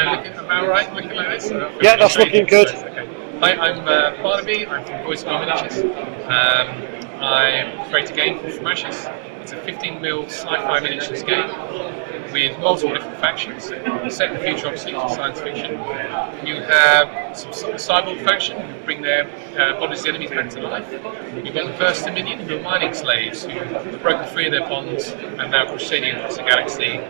I looking about right, looking like this? Yeah, that's looking good. Okay. Hi, I'm Barnaby. I'm from Voice of Miniatures. I create a game called From Ashes. It's a 15mm sci-fi miniatures game with multiple different factions. Set in the future, obviously, it's science fiction. You have some sort of cyborg faction who bring their bodies, the enemies, back to life. You've got the First Dominion, who are mining slaves who have broken free of their bonds and now crusading across the galaxy.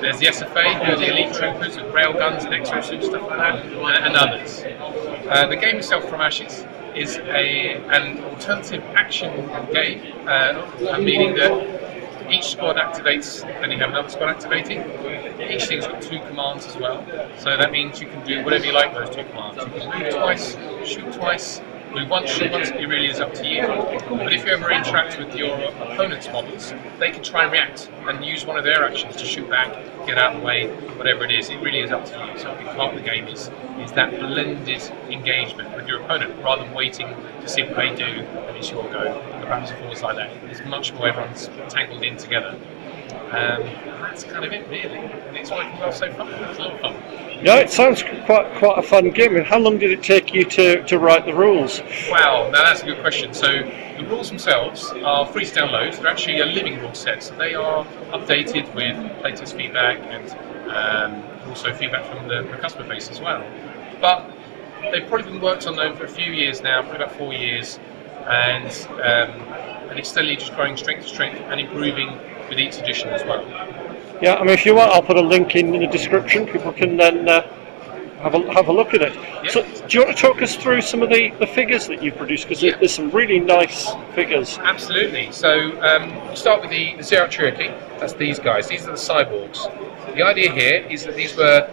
There's the SFA, who are the elite troopers with railguns and exosuits, stuff like that, and others. The game itself, From Ashes, is an alternative action game, meaning that each squad activates, and you have another squad activating. Each thing's got 2 commands as well, so that means you can do whatever you like with those 2 commands. You can move twice, shoot twice, move once, shoot once. It really is up to you. But if you ever interact with your opponent's models, they can try and react and use one of their actions to shoot back, get out of the way, whatever it is. It really is up to you. So I think part of the game is that blended engagement with your opponent, rather than waiting to see what they do and it's your go. Perhaps it falls like that. It's much more everyone's tangled in together. That's kind of it, really. And it's working well so far. It's a lot of fun. Yeah, it sounds quite a fun game. And how long did it take you to write the rules? Wow, now that's a good question. So the rules themselves are free to download. They're actually a living rule set, so they are updated with playtest feedback and also feedback from the customer base as well. But they've probably been worked on them for a few years now, probably about 4 years, and it's steadily just growing strength to strength and improving with each edition as well. Yeah, I mean, if you want, I'll put a link in the description. People can then have a look at it. Yep. So, do you want to talk us through some of the figures that you produce? Because there's some really nice figures. Absolutely. So we'll start with the Zero Cherokee. That's these guys. These are the cyborgs. The idea here is that these were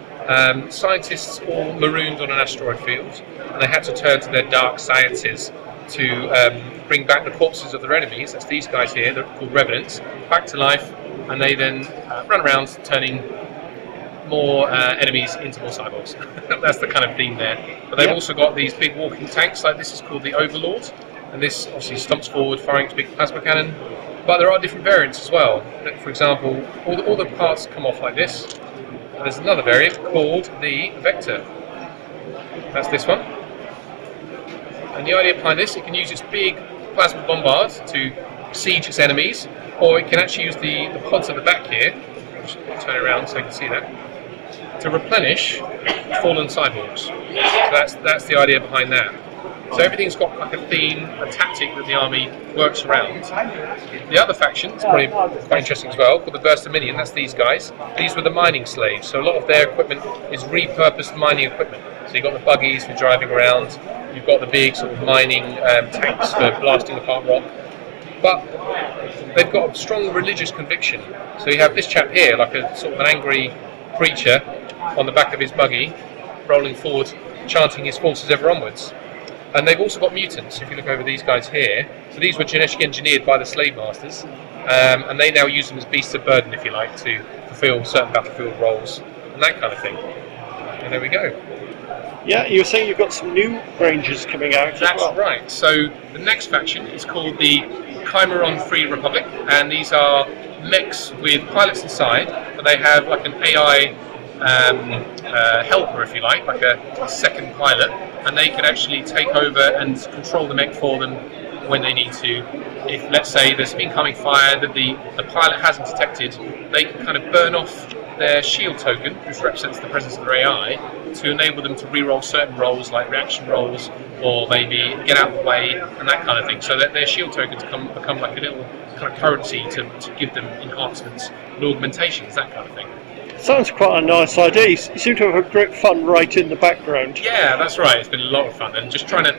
scientists all marooned on an asteroid field, and they had to turn to their dark sciences to bring back the corpses of their enemies. That's these guys here, they're called Revenants, back to life, and they then run around turning more enemies into more cyborgs. That's the kind of theme there. But they've also got these big walking tanks, like this is called the Overlord, and this obviously stomps forward, firing its big plasma cannon. But there are different variants as well. For example, all the parts come off like this. And there's another variant called the Vector. That's this one. And the idea behind this, it can use its big plasma bombard to siege its enemies, or it can actually use the pods at the back here, just turn it around so you can see that, to replenish fallen cyborgs. So that's the idea behind that. So everything's got like a theme, a tactic that the army works around. The other faction is probably quite interesting as well, called the First Dominion. That's these guys. These were the mining slaves, so a lot of their equipment is repurposed mining equipment. So you've got the buggies for driving around, you've got the big sort of mining tanks for blasting apart rock, but they've got a strong religious conviction. So you have this chap here, like a sort of an angry preacher on the back of his buggy, rolling forward, chanting his forces ever onwards. And they've also got mutants. If you look over these guys here, so these were genetically engineered by the slave masters, and they now use them as beasts of burden, if you like, to fulfill certain battlefield roles and that kind of thing. And there we go. Yeah, you were saying you've got some new Rangers coming out. That's right. So the next faction is called the Chimeron Free Republic, and these are mechs with pilots inside, but they have like an AI helper, if you like a second pilot, and they can actually take over and control the mech for them when they need to. If, let's say, there's incoming fire that the pilot hasn't detected, they can kind of burn off their shield token, which represents the presence of their AI, to enable them to re-roll certain rolls like reaction rolls, or maybe get out of the way and that kind of thing, so that their shield tokens become like a little kind of currency to give them enhancements and augmentations, that kind of thing. Sounds quite a nice idea. You seem to have great fun right in the background. Yeah, that's right. It's been a lot of fun, and just trying to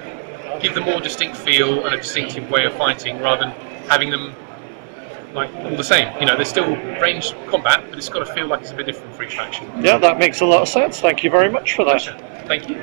give them a more distinct feel and a distinctive way of fighting, rather than having them like all the same. You know, there's still ranged combat, but it's got to feel like it's a bit different for each faction. Yeah, that makes a lot of sense. Thank you very much for that. Thank you.